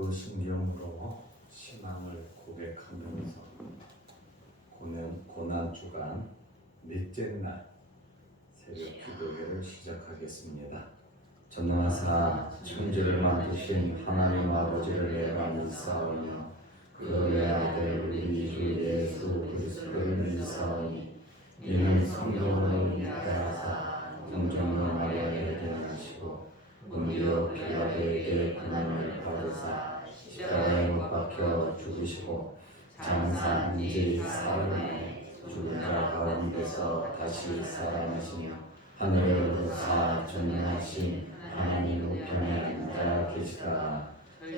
사도신경으로 신앙을 고백하면서 고난 주간 넷째 날 새벽 기도회를 시작하겠습니다. 전능하사 천지를 만드신 하나님 아버지를 내가 믿사오며 그 외아들 우리 주 예수 그리스도를 믿사오니 이는 성령으로 믿게 하사 성령으로 마리아에게 태어나시고 본디오 빌라도에게 고난을 받으사 십자가에 못 박혀 죽으시고 장사 이제 사흘만에 죽은 자 가운데서 다시 살아나시며 하늘을 오르사 전능하신 하나님 우편에 앉아 계시다가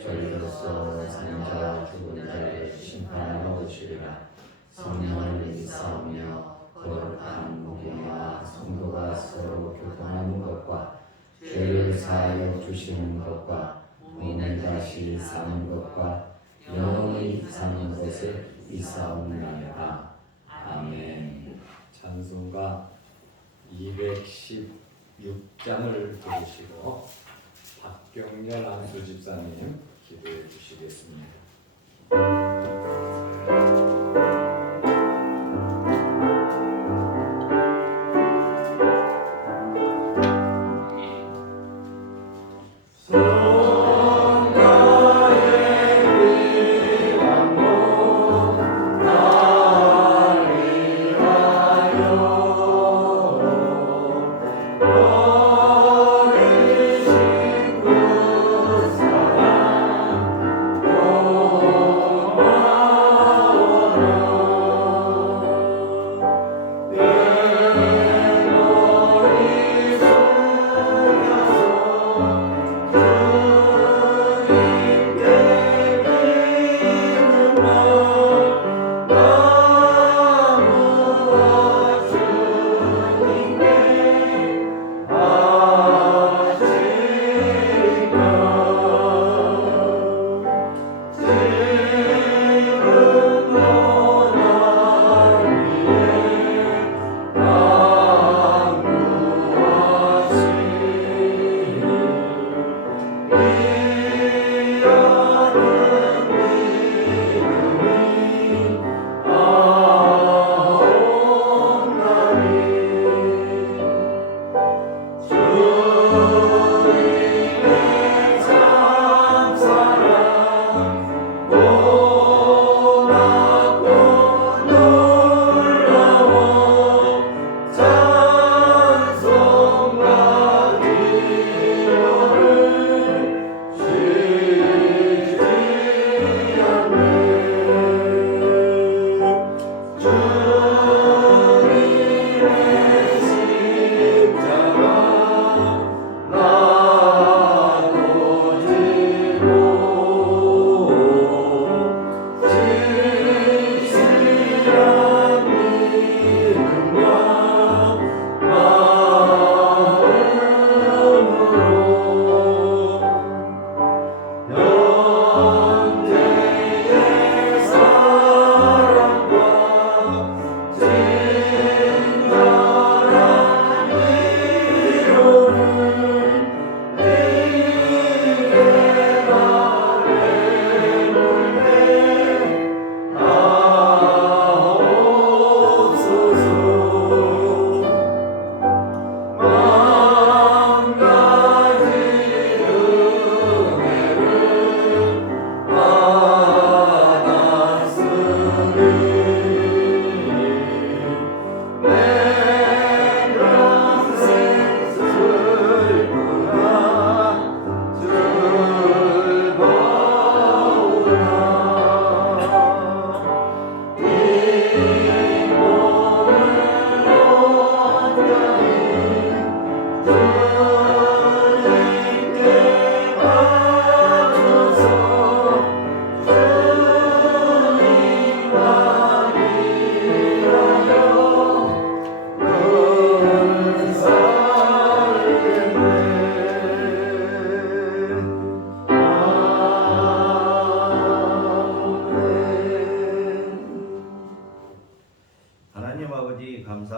저리로서 사는 자와 죽은 자를 심판하러 오시리라. 성령을 믿사오며 거룩한 목회와 성도가 서로 교통하는 것과 죄를 사하여 주시는 것과 몸을 다시 사는 것과 영원히 사는 것을 믿사옵나이다. 아멘. 찬송가 216장을 들으시고 박경렬 안수 집사님 기도해 주시겠습니다.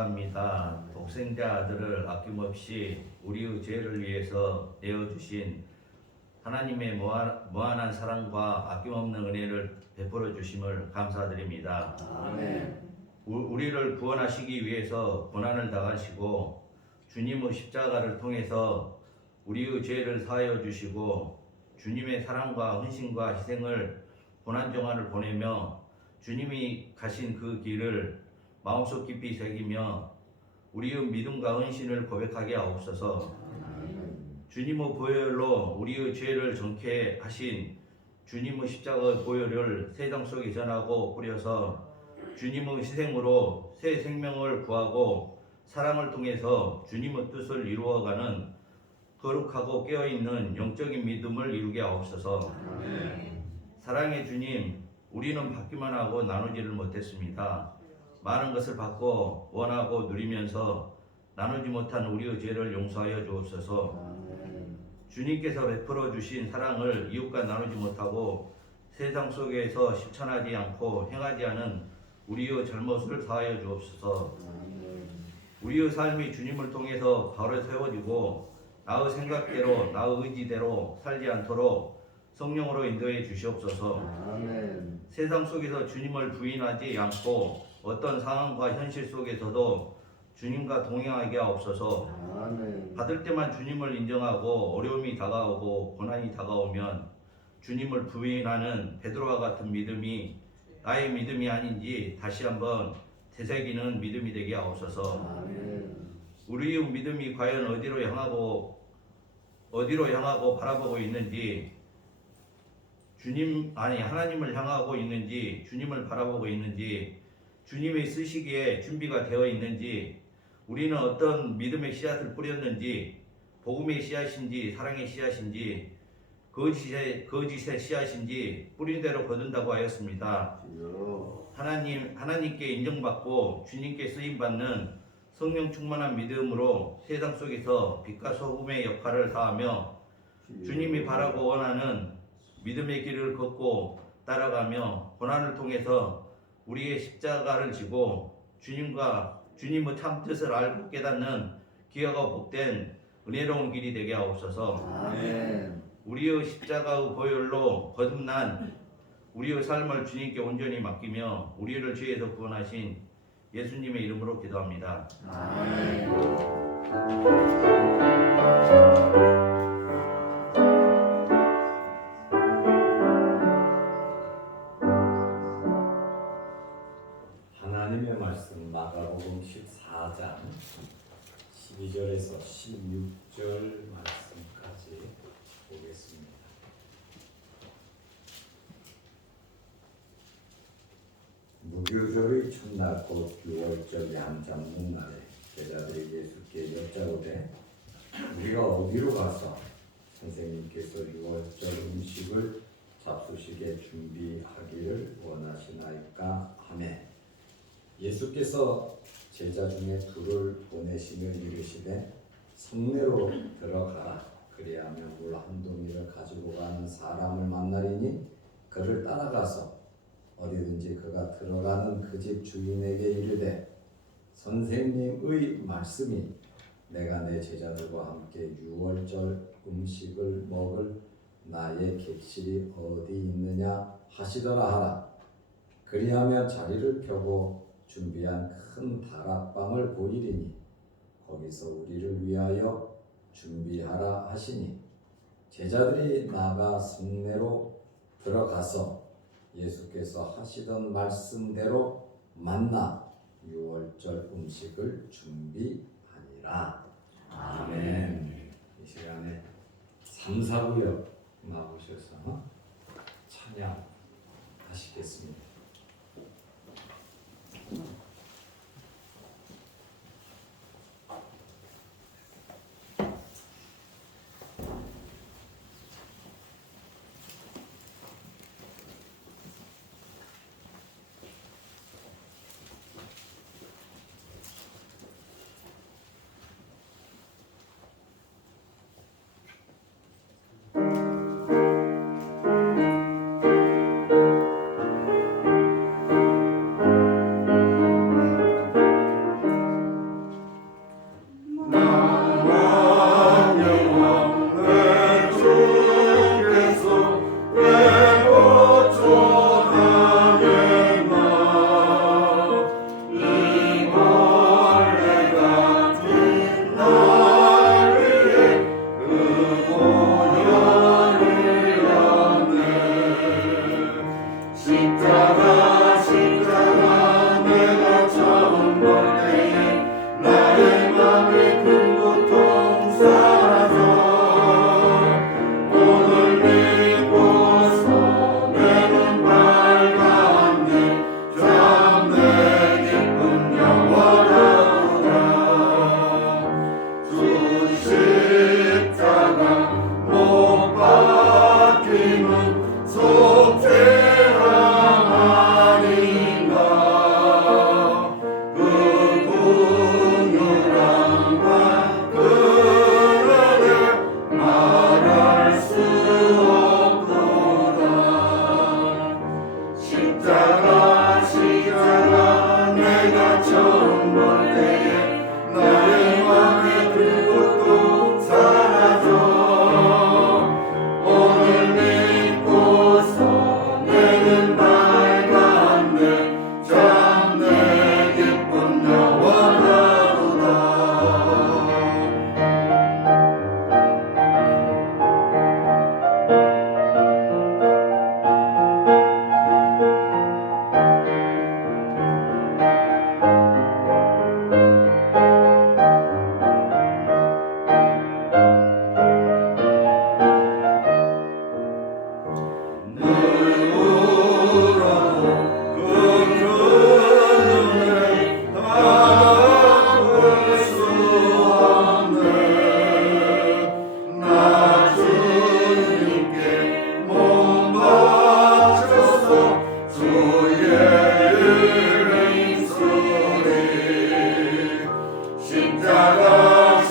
감사합니다. 독생자 아들을 아낌없이 우리의 죄를 위해서 내어주신 하나님의 무한한 사랑과 아낌없는 은혜를 베풀어 주심을 감사드립니다. 아멘. 우리를 구원하시기 위해서 고난을 당하시고 주님의 십자가를 통해서 우리의 죄를 사하여 주시고 주님의 사랑과 헌신과 희생을 고난정화를 보내며 주님이 가신 그 길을 마음속 깊이 새기며 우리의 믿음과 헌신을 고백하게 하옵소서. 주님의 보혈로 우리의 죄를 정케 하신 주님의 십자가의 보혈을 세상 속에 전하고 뿌려서 주님의 희생으로 새 생명을 구하고 사랑을 통해서 주님의 뜻을 이루어가는 거룩하고 깨어있는 영적인 믿음을 이루게 하옵소서. 사랑의 주님, 우리는 받기만 하고 나누지를 못했습니다. 많은 것을 받고 원하고 누리면서 나누지 못한 우리의 죄를 용서하여 주옵소서. 주님께서 베풀어 주신 사랑을 이웃과 나누지 못하고 세상 속에서 실천하지 않고 행하지 않은 우리의 잘못을 사하여 주옵소서. 우리의 삶이 주님을 통해서 바로 세워지고 나의 생각대로 나의 의지대로 살지 않도록 성령으로 인도해 주시옵소서. 세상 속에서 주님을 부인하지 않고 어떤 상황과 현실 속에서도 주님과 동행하게 하옵소서. 받을 때만 주님을 인정하고 어려움이 다가오고 고난이 다가오면 주님을 부인하는 베드로와 같은 믿음이 나의 믿음이 아닌지 다시 한번 되새기는 믿음이 되게 하옵소서. 우리의 믿음이 과연 어디로 향하고 바라보고 있는지, 하나님을 향하고 있는지, 주님을 바라보고 있는지, 주님의 쓰시기에 준비가 되어 있는지, 우리는 어떤 믿음의 씨앗을 뿌렸는지, 복음의 씨앗인지 사랑의 씨앗인지 거짓의 씨앗인지 뿌린 대로 거둔다고 하였습니다. 하나님께 인정받고 주님께 쓰임받는 성령 충만한 믿음으로 세상 속에서 빛과 소금의 역할을 다하며 주님이 바라고 원하는 믿음의 길을 걷고 따라가며 고난을 통해서 우리의 십자가를 지고 주님의 참 뜻을 알고 깨닫는 기회가 복된 은혜로운 길이 되게 하옵소서. 우리의 십자가의 보혈로 거듭난 우리의 삶을 주님께 온전히 맡기며 우리를 죄에서 구원하신 예수님의 이름으로 기도합니다. 하나님의 말씀 마가복음 14장 12절에서 16절 말씀까지 보겠습니다. 무교절의 첫날 곧 6월절 양장목날에 제자들이 예수께 여짜오되 우리가 어디로 가서 선생님께서 6월절 음식을 잡수시게 준비하기를 원하시나이까 하매 예수께서 제자 중에 둘을 보내시며 이르시되 성내로 들어가라. 그리하면 물 한 동이를 가지고 가는 사람을 만나리니 그를 따라가서 어디든지 그가 들어가는 그 집 주인에게 이르되 선생님의 말씀이 내가 내 제자들과 함께 6월절 음식을 먹을 나의 객실이 어디 있느냐 하시더라 하라. 그리하면 자리를 펴고 준비한 큰 다락방을 보이리니 거기서 우리를 위하여 준비하라 하시니 제자들이 나가 성내로 들어가서 예수께서 하시던 말씀대로 만나 6월절 음식을 준비하니라. 아멘. 이 시간에 3, 4구역 나오셔서 찬양하시겠습니다. 십자가 내가 처음 볼 때에 나의 맘에 그 고통 사라져 오늘 믿고서 내는 밝았네 참 내 기쁨 나와 가로다.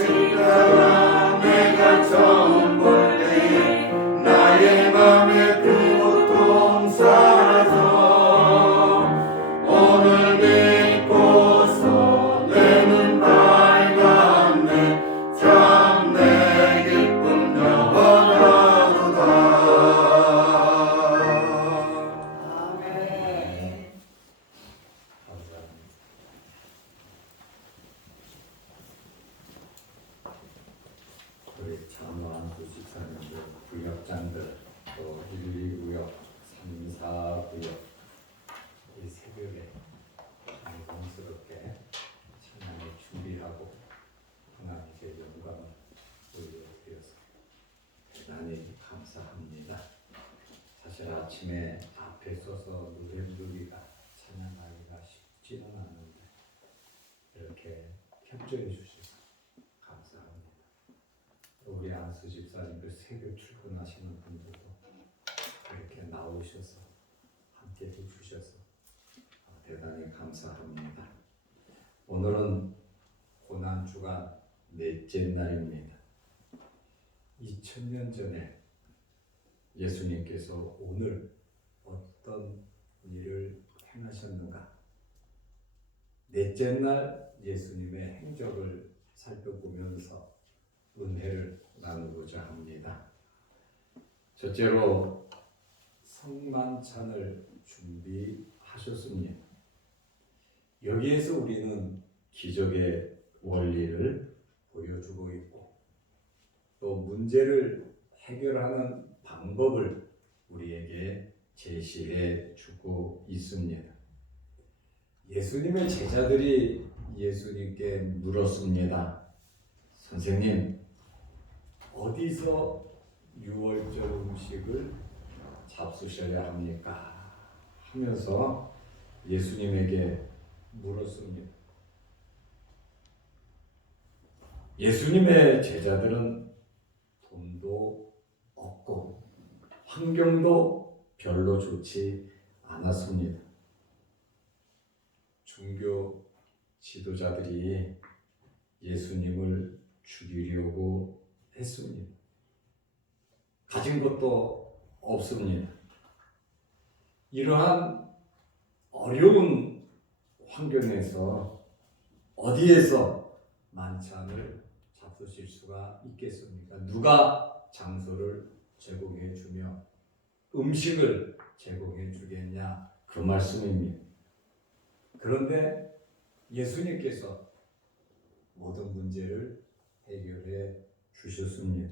십자가 내가 처음 볼 때에 나의 맘에 그 고통 사라져 오늘 믿고서 내 눈 밝았네 참 내 기쁨 나와 가로다. 감사합니다. 우리 참완수 집사님들, 구역장들, 또 1, 2구역, 3, 4구역 이 새벽에 영광스럽게 찬양을 준비하고 하나님께 영광을 올려드려서 대단히 감사합니다. 사실 아침에 앞에 서서 노래 부르기가 찬양하기가 쉽지는 않은데 이렇게 협조해 주셔서 감사합니다. 우리 안수 집사님들 새벽 출근하시는 분들도 이렇게 나오셔서 함께 해주셔서 대단히 감사합니다. 오늘은 고난주간 넷째 날입니다. 2000년 전에 예수님께서 오늘 어떤 일을 행하셨는가? 넷째 날 예수님의 행적을 살펴보면서 은혜를 나누고자 합니다. 첫째로 성만찬을 준비하셨습니다. 여기에서 우리는 기적의 원리를 보여주고 있고 또 문제를 해결하는 방법을 우리에게 제시해 주고 있습니다. 예수님의 제자들이 예수님께 물었습니다. 선생님, 어디서 유월절 음식을 잡수셔야 합니까? 하면서 예수님에게 물었습니다. 예수님의 제자들은 돈도 없고 환경도 별로 좋지 않았습니다. 종교 지도자들이 예수님을 죽이려고 했습니다. 가진 것도 없습니다. 이러한 어려운 환경에서 어디에서 만찬을 잡수실 수가 있겠습니까? 누가 장소를 제공해 주며 음식을 제공해 주겠냐? 그 말씀입니다. 그런데 예수님께서 모든 문제를 해결해 주셨습니다.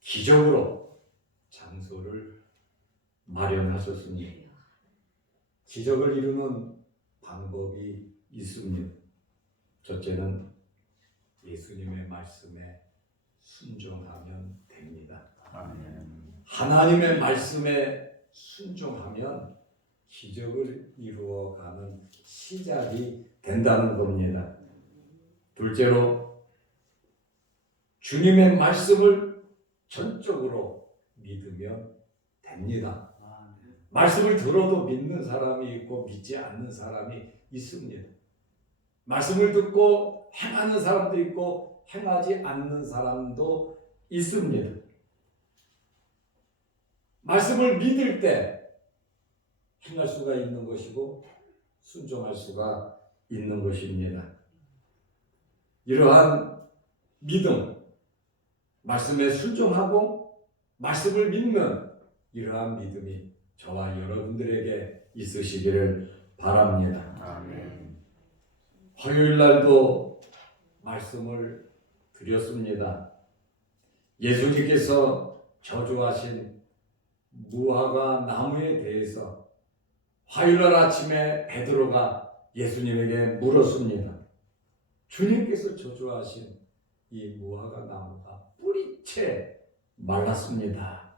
기적으로 장소를 마련하셨습니다. 기적을 이루는 방법이 있습니다. 첫째는 예수님의 말씀에 순종하면 됩니다. 하나님의 말씀에 순종하면 기적을 이루어가는 시작이 된다는 겁니다. 둘째로 주님의 말씀을 전적으로 믿으면 됩니다. 말씀을 들어도 믿는 사람이 있고 믿지 않는 사람이 있습니다. 말씀을 듣고 행하는 사람도 있고 행하지 않는 사람도 있습니다. 말씀을 믿을 때 행할 수가 있는 것이고 순종할 수가 있는 것입니다. 이러한 믿음, 말씀에 순종하고 말씀을 믿는 이러한 믿음이 저와 여러분들에게 있으시기를 바랍니다. 아멘. 화요일 날도 말씀을 드렸습니다. 예수님께서 저주하신 무화과 나무에 대해서 화요일날 아침에 베드로가 예수님에게 물었습니다. 주님께서 저주하신 이 무화과 나무가 뿌리채 말랐습니다.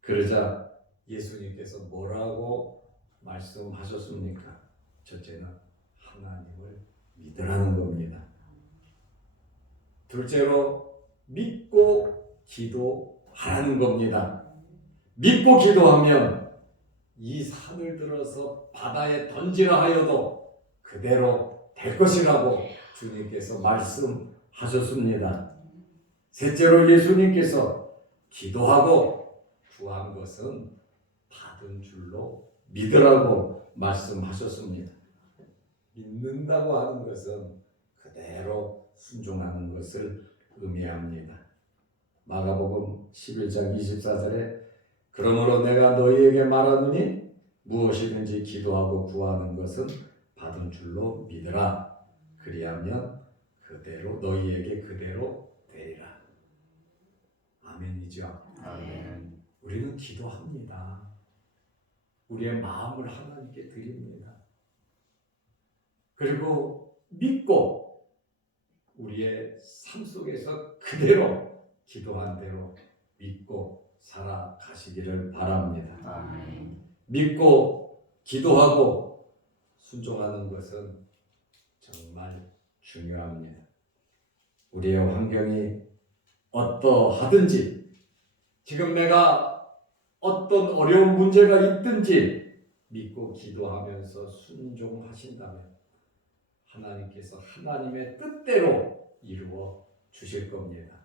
그러자 예수님께서 뭐라고 말씀하셨습니까? 첫째는 하나님을 믿으라는 겁니다. 둘째로 믿고 기도하라는 겁니다. 믿고 기도하면 이 산을 들어서 바다에 던지라 하여도 그대로 될 것이라고 주님께서 말씀하셨습니다. 셋째로 예수님께서 기도하고 구한 것은 받은 줄로 믿으라고 말씀하셨습니다. 믿는다고 하는 것은 그대로 순종하는 것을 의미합니다. 마가복음 11장 24절에 그러므로 내가 너희에게 말하노니 무엇이든지 기도하고 구하는 것은 받은 줄로 믿으라. 그리하면 그대로 너희에게 그대로 되리라. 아멘이죠. 아멘. 우리는 기도합니다. 우리의 마음을 하나님께 드립니다. 그리고 믿고 우리의 삶 속에서 그대로 기도한 대로 믿고 살아가시기를 바랍니다. 아멘. 믿고 기도하고 순종하는 것은 정말 중요합니다. 우리의 환경이 어떠하든지 지금 내가 어떤 어려운 문제가 있든지 믿고 기도하면서 순종하신다면 하나님께서 하나님의 뜻대로 이루어 주실 겁니다.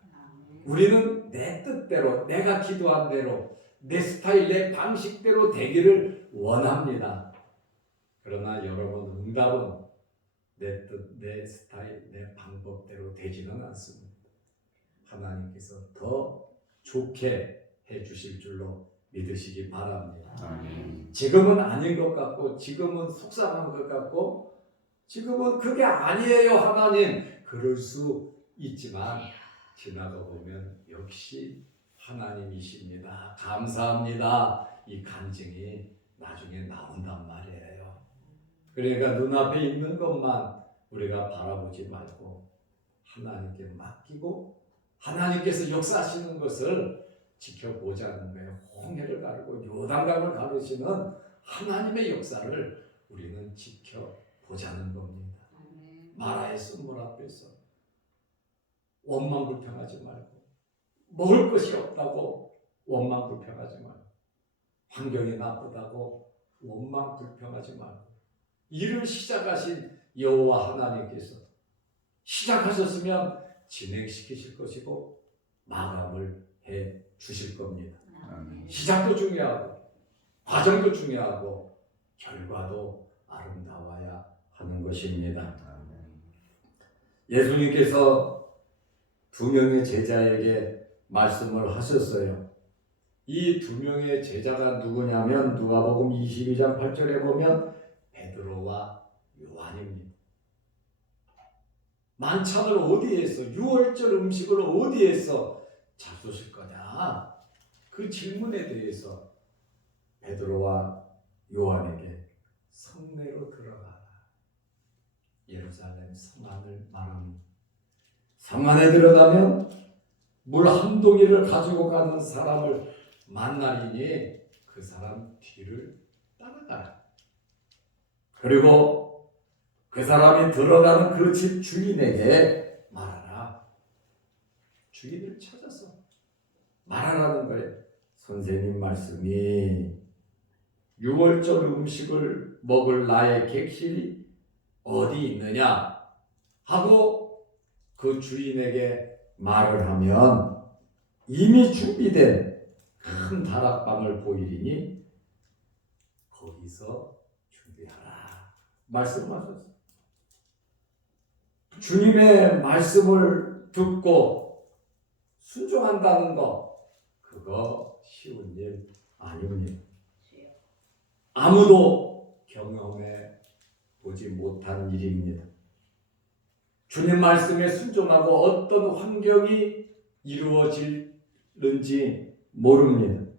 우리는 내 뜻대로, 내가 기도한 대로, 내 스타일, 내 방식대로 되기를 원합니다. 그러나 여러분, 응답은 내 뜻, 내 스타일, 내 방법대로 되지는 않습니다. 하나님께서 더 좋게 해주실 줄로 믿으시기 바랍니다. 아멘. 지금은 아닌 것 같고, 지금은 속상한 것 같고, 지금은 그게 아니에요, 하나님. 그럴 수 있지만 지나가 보면 역시 하나님이십니다. 감사합니다. 이 간증이 나중에 나온단 말이에요. 그러니까 눈앞에 있는 것만 우리가 바라보지 말고 하나님께 맡기고 하나님께서 역사하시는 것을 지켜보자는 거예요. 홍해를 가르고 요단강을 가르시는 하나님의 역사를 우리는 지켜보자는 겁니다. 마라의 쓴물 앞에서 원망불평하지 말고 먹을 것이 없다고 원망불평하지 말고 환경이 나쁘다고 원망불평하지 말고 일을 시작하신 여호와 하나님께서 시작하셨으면 진행시키실 것이고 마감을 해 주실 겁니다. 아멘. 시작도 중요하고 과정도 중요하고 결과도 아름다워야 하는 것입니다. 예수님께서 두 명의 제자에게 말씀을 하셨어요. 이 두 명의 제자가 누구냐면 누가복음 22장 8절에 보면 베드로와 요한입니다. 만찬을 어디에서, 유월절 음식을 어디에서 잡수실 거냐? 그 질문에 대해서 베드로와 요한에게 성내로 들어가라. 예루살렘 성 안을 말합니다. 성 안에 들어가면 물 한 동이를 가지고 가는 사람을 만나리니 그 사람 뒤를 따라가라. 그리고 그 사람이 들어가는 그 집 주인에게 말하라. 주인을 찾아서 말하라는 거예요. 선생님 말씀이 유월절 음식을 먹을 나의 객실이 어디 있느냐 하고 그 주인에게 말을 하면 이미 준비된 큰 다락방을 보이리니 거기서 준비하라 말씀하셨어요. 주님의 말씀을 듣고 순종한다는 거, 그거 쉬운 일 아닙니다. 아무도 경험해 보지 못한 일입니다. 주님 말씀에 순종하고 어떤 환경이 이루어질는지 모릅니다.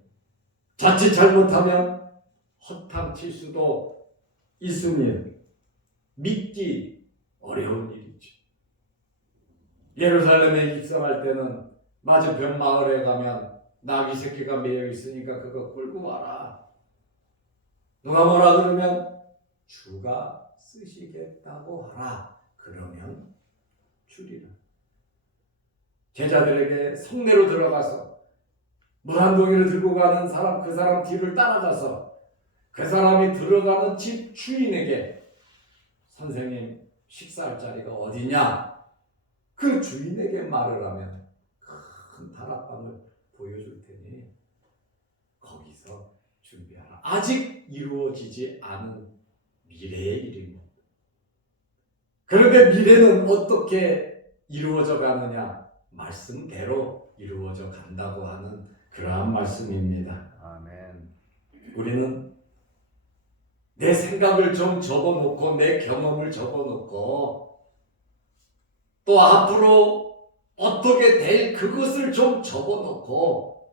자칫 잘못하면 허탕칠 수도 있습니다. 믿기 어려운 일이죠. 예루살렘에 입성할 때는 맞은편 마을에 가면 나귀 새끼가 매여 있으니까 그거 끌고 와라. 누가 뭐라 그러면 주가 쓰시겠다고 하라. 그러면 주리라. 제자들에게 성내로 들어가서 물 한 동이를 들고 가는 사람, 그 사람 뒤를 따라가서 그 사람이 들어가는 집 주인에게 선생님 식사할 자리가 어디냐? 그 주인에게 말을 하면 큰 다락방을 보여줄 테니 거기서 준비하라. 아직 이루어지지 않은 미래의 일입니다. 그런데 미래는 어떻게 이루어져 가느냐? 말씀대로 이루어져 간다고 하는 그러한 말씀입니다. 아멘. 우리는 내 생각을 좀 적어놓고 내 경험을 적어놓고 또 앞으로 어떻게 될 그것을 좀 적어놓고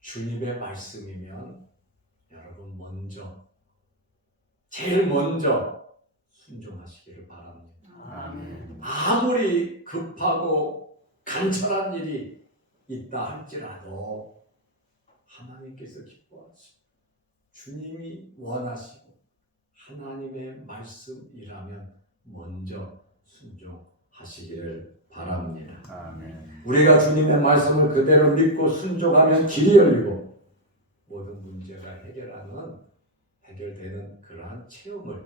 주님의 말씀이면 여러분 제일 먼저 순종하시기를 바랍니다. 아멘. 아무리 급하고 간절한 일이 있다 할지라도 하나님께서 기뻐하시고 주님이 원하시고 하나님의 말씀이라면 먼저 순종하시기를 바랍니다. 아멘. 우리가 주님의 말씀을 그대로 믿고 순종하면 길이 열리고 모든 문제가 해결되는 그러한 체험을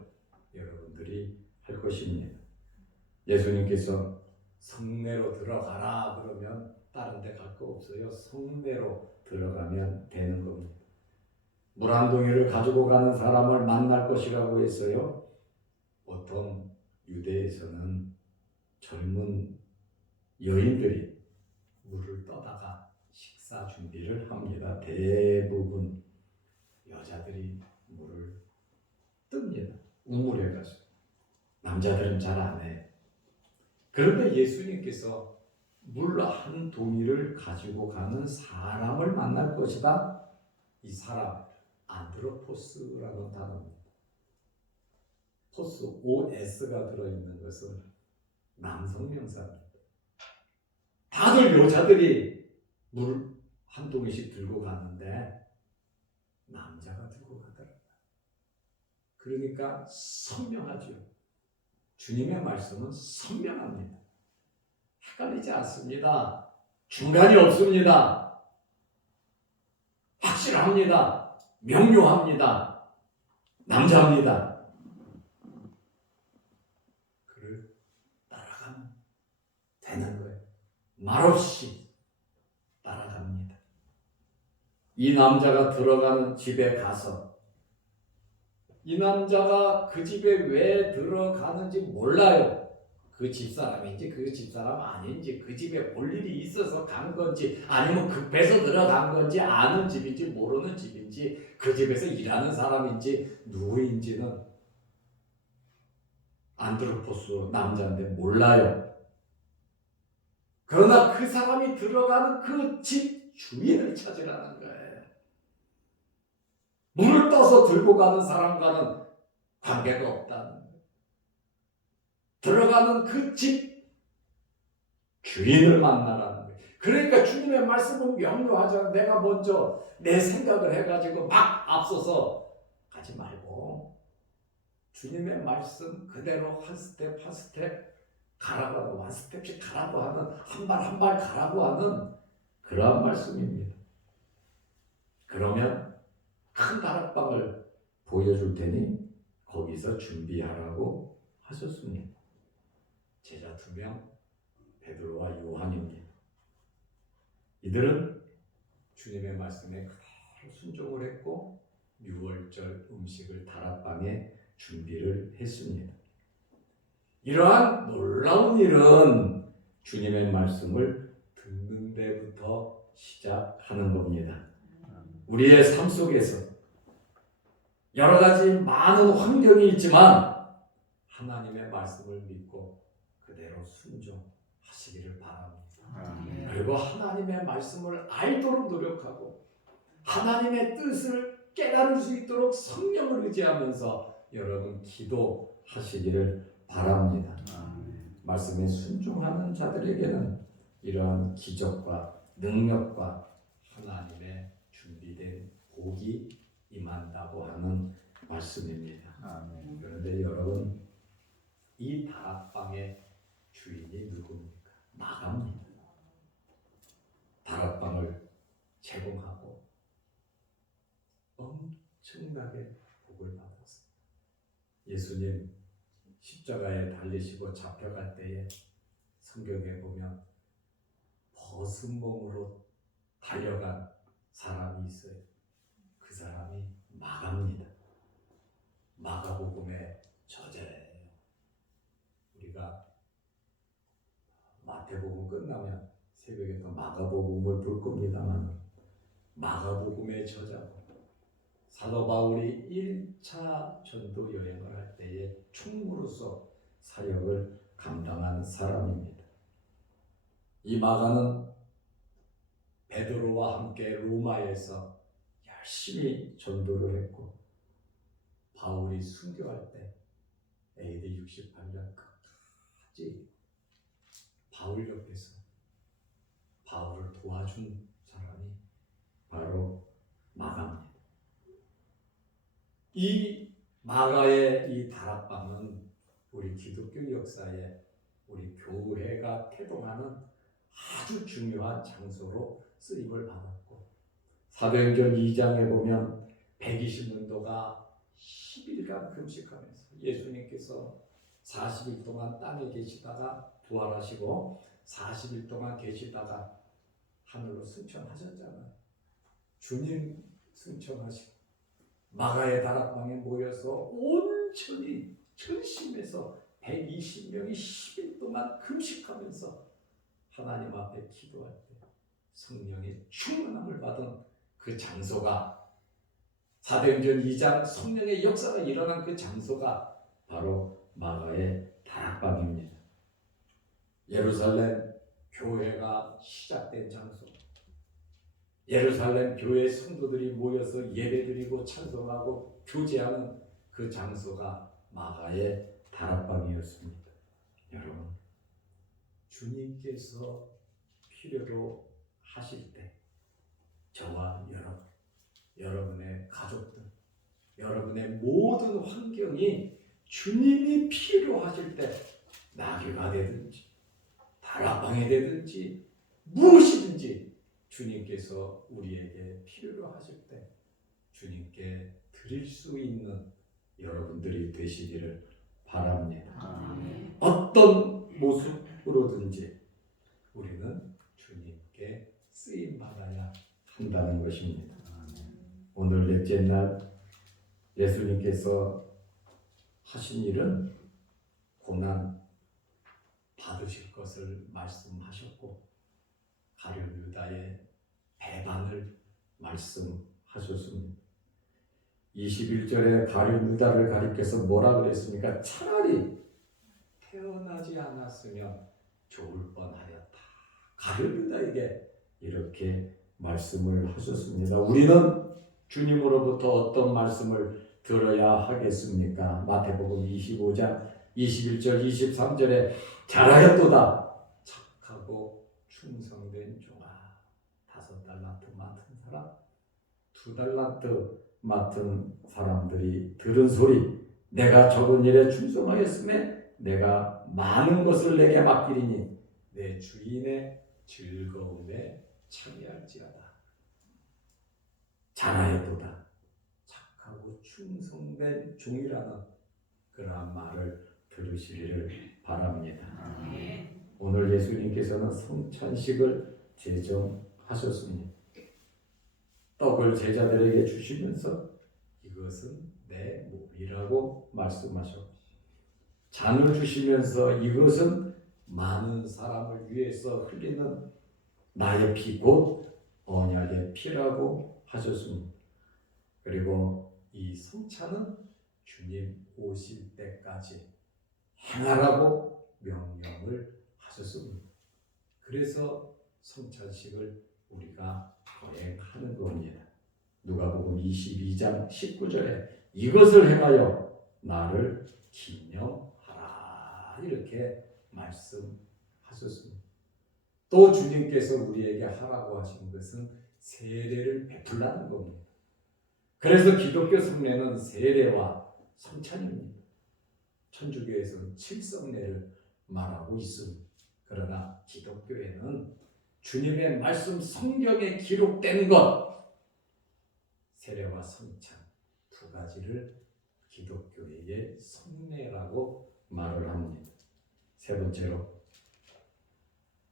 여러분들이 할 것입니다. 예수님께서 성내로 들어가라 그러면 다른 데 갈 거 없어요. 성내로 들어가면 되는 겁니다. 물 한 동이를 가지고 가는 사람을 만날 것이라고 했어요. 보통 유대에서는 젊은 여인들이 물을 떠다가 식사 준비를 합니다. 대부분 여자들이 물을 뜹니다. 우물에 가서. 남자들은 잘 안 해. 그런데 예수님께서 물 한 동이를 가지고 가는 사람을 만날 것이다. 이 사람 안드로포스라는 단어입니다. 포스 OS가 들어있는 것은 남성 명사입니다. 다들 여자들이 물 한 동이씩 들고 가는데 남자가 들고 가더라고요. 그러니까 선명하죠. 주님의 말씀은 선명합니다. 헷갈리지 않습니다. 중간이 없습니다. 확실합니다. 명료합니다. 남자입니다. 그를 따라가면 되는 거예요. 말없이 따라갑니다. 이 남자가 들어가는 집에 가서 이 남자가 그 집에 왜 들어가는지 몰라요. 그 집사람인지 그 집사람 아닌지, 그 집에 볼 일이 있어서 간 건지 아니면 급해서 들어간 건지, 아는 집인지 모르는 집인지, 그 집에서 일하는 사람인지 누구인지는 안드로포스 남자인데 몰라요. 그러나 그 사람이 들어가는 그 집 주인을 찾으라는 거예요. 물을 떠서 들고 가는 사람과는 관계가 없다는 거예요. 들어가는 그 집 주인을 만나라는 거예요. 그러니까 주님의 말씀은 명료하잖아. 내가 먼저 내 생각을 해가지고 막 앞서서 가지 말고 주님의 말씀 그대로 한 스텝 한 스텝 가라고 하는, 한 스텝씩 가라고 하는, 한 발 한 발 가라고 하는 그러한 말씀입니다. 그러면 큰 다락방을 보여줄 테니 거기서 준비하라고 하셨습니다. 제자 2명 베드로와 요한입니다. 이들은 주님의 말씀에 그대로 순종을 했고 유월절 음식을 다락방에 준비를 했습니다. 이러한 놀라운 일은 주님의 말씀을 듣는 데부터 시작하는 겁니다. 우리의 삶 속에서 여러 가지 많은 환경이 있지만 하나님의 말씀을 믿고 그대로 순종하시기를 바랍니다. 그리고 하나님의 말씀을 알도록 노력하고 하나님의 뜻을 깨달을 수 있도록 성령을 의지하면서 여러분 기도하시기를 바랍니다. 말씀에 순종하는 자들에게는 이러한 기적과 능력과 하나님의 준비된 복이 임한다고 하는 말씀입니다. 그런데 여러분, 이 다락방의 주인이 누굽니까? 마가입니다. 다락방을 제공하고 엄청나게 복을 받았습니다. 예수님 십자가에 달리시고 잡혀갈 때에 성경에 보면 벗은 몸으로 달려간 사람이 있어요. 그 사람이 마가입니다. 마가복음의 저자예요. 우리가 마태복음 끝나면 새벽에 또 마가복음을 볼 겁니다만 마가복음의 저자고 사도 바울이 1차 전도 여행을 할 때에 총무로서 사역을 감당한 사람입니다. 이 마가는 베드로와 함께 로마에서 열심히 전도를 했고 바울이 순교할 때 AD 68년 끝까지 바울 옆에서 바울을 도와준 사람이 바로 마가입니다. 이 마가의 이 다락방은 우리 기독교 역사에 우리 교회가 태동하는 아주 중요한 장소로 쓰임을 받았고 사도행전 2장에 보면 120문도가 10일간 금식하면서 예수님께서 40일 동안 땅에 계시다가 부활하시고 40일 동안 계시다가 하늘로 승천하셨잖아요. 주님 승천하시고 마가의 다락방에 모여서 온전히 전심에서 120명이 10일 동안 금식하면서 하나님 앞에 기도할 때 성령의 충만함을 받은 그 장소가 사도행전 2장 성령의 역사가 일어난 그 장소가 바로 마가의 다락방입니다. 예루살렘 교회가 시작된 장소, 예루살렘 교회 성도들이 모여서 예배드리고 찬송하고 교제하는 그 장소가 마가의 다락방이었습니다. 여러분, 주님께서 필요로 하실 때 저와 여러분의 가족들, 여러분의 모든 환경이 주님이 필요하실 때 나귀가 되든지 다락방이 되든지 무엇이든지 주님께서 우리에게 필요로 하실 때 주님께 드릴 수 있는 여러분들이 되시기를 바랍니다. 어떤 모습으로든지 우리는 주님께 쓰임 받아야 한다는 것입니다. 오늘 넷째 날 예수님께서 하신 일은 고난 받으실 것을 말씀하셨고 가룟 유다의 배반을 말씀하셨습니다. 21절에 가룟 유다를 가리켜서 뭐라 그랬습니까? 차라리 태어나지 않았으면 좋을 뻔하였다. 가룟 유다에게 이렇게 말씀을 하셨습니다. 우리는 주님으로부터 어떤 말씀을 들어야 하겠습니까? 마태복음 25장 21절 23절에 잘하였도다 착하고 충성된 종아 5달란트 맡은 사람 2달란트 맡은 사람들이 들은 소리 내가 적은 일에 충성하였음에 내가 많은 것을 내게 맡기리니 내 주인의 즐거움에 참여할지어다. 잘하였도다 착하고 충성된 종이라는 그러한 말을 들으시기를 바랍니다. 오늘 예수님께서는 성찬식을 제정하셨습니다. 떡을 제자들에게 주시면서 이것은 내 몸이라고 말씀하셨고, 잔을 주시면서 이것은 많은 사람을 위해서 흘리는 나의 피 곧 언약의 피라고 하셨습니다. 그리고 이 성찬은 주님 오실 때까지 행하라고 명령을 하셨습니다. 그래서 성찬식을 우리가 거행하는 겁니다. 누가복음 22장 19절에 이것을 행하여 나를 기념하라 이렇게 말씀하셨습니다. 또 주님께서 우리에게 하라고 하신 것은 세례를 베풀라는 겁니다. 그래서 기독교 성례는 세례와 성찬입니다. 천주교에서는 칠성례를 말하고 있습니다. 그러나 기독교에는 주님의 말씀 성경에 기록된 것, 세례와 성찬 두 가지를 기독교의 성례라고 말을 합니다. 세 번째로,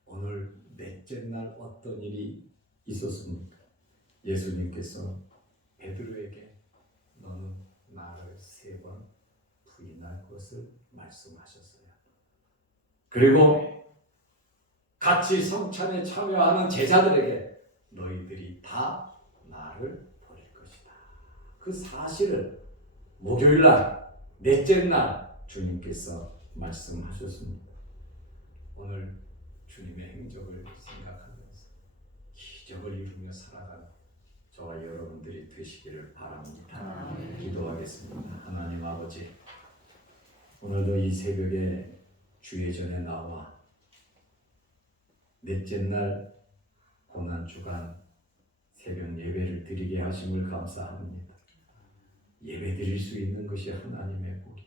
오늘 넷째 날 어떤 일이 있었습니까? 예수님께서 베드로에게 너는 나를 3번 부인할 것을 말씀하셨어요. 그리고 같이 성찬에 참여하는 제자들에게 너희들이 다 나를 버릴 것이다. 그 사실을 목요일 날, 넷째 날 주님께서 말씀하셨습니다. 오늘 주님의 행적을 생각하면서 기적을 이루며 살아가는 저와 여러분들이 되시기를 바랍니다. 기도하겠습니다. 하나님 아버지, 오늘도 이 새벽에 주의 전에 나와 넷째 날 고난주간 새벽 예배를 드리게 하심을 감사합니다. 예배 드릴 수 있는 것이 하나님의 복이,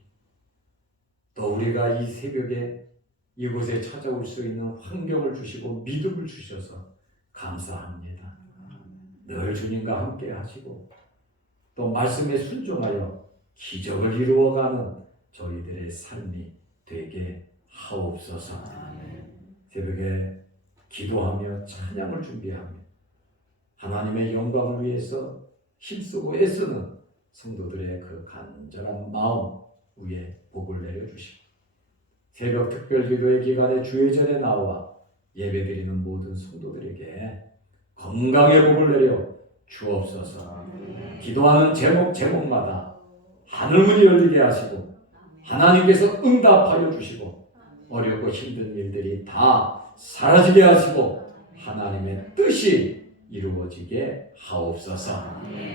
또 우리가 이 새벽에 이곳에 찾아올 수 있는 환경을 주시고 믿음을 주셔서 감사합니다. 늘 주님과 함께 하시고 또 말씀에 순종하여 기적을 이루어가는 저희들의 삶이 되게 하옵소서. 새벽에 기도하며 찬양을 준비하며 하나님의 영광을 위해서 힘쓰고 애쓰는 성도들의 그 간절한 마음 위에 복을 내려주시고, 새벽 특별기도의 기간에 주의 전에 나와 예배드리는 모든 성도들에게 건강의 복을 내려 주옵소서. 기도하는 제목마다 하늘문이 열리게 하시고 하나님께서 응답하여 주시고 어렵고 힘든 일들이 다 사라지게 하시고 하나님의 뜻이 이루어지게 하옵소서.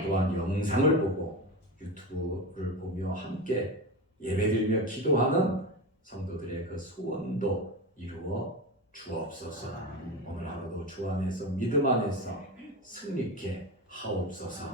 또한 영상을 보고 유튜브를 보며 함께 예배드리며 기도하는 성도들의 그 소원도 이루어 주옵소서. 오늘 하루도 주 안에서 믿음 안에서 승리케 하옵소서.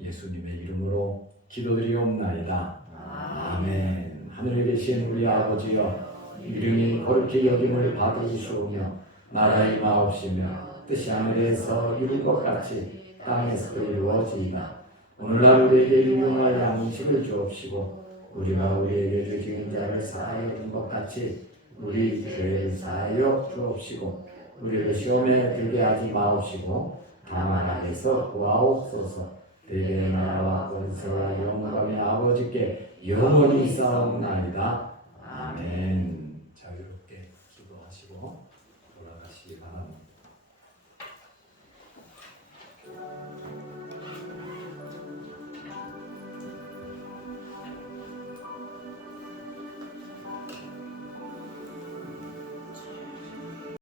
예수님의 이름으로 기도드리옵나이다. 아멘. 하늘에 계신 우리 아버지여, 이름이 거룩히 여김을 받으시오며 나라의 임하옵시며 뜻이 하늘에서 이룬 것 같이 땅에서도 이루어지이다. 오늘날 우리에게 일용할 양식을 주옵시고 우리가 우리에게 죄지은 자를 사하여 준 것 같이 우리 죄를 사하여 주옵시고 우리를 시험에 들게 하지 마옵시고 다만 악에서 구하옵소서. 대개의 나라와 권세와 영광의 아버지께 영원히 싸움나이다. 아멘. 자, 여러분.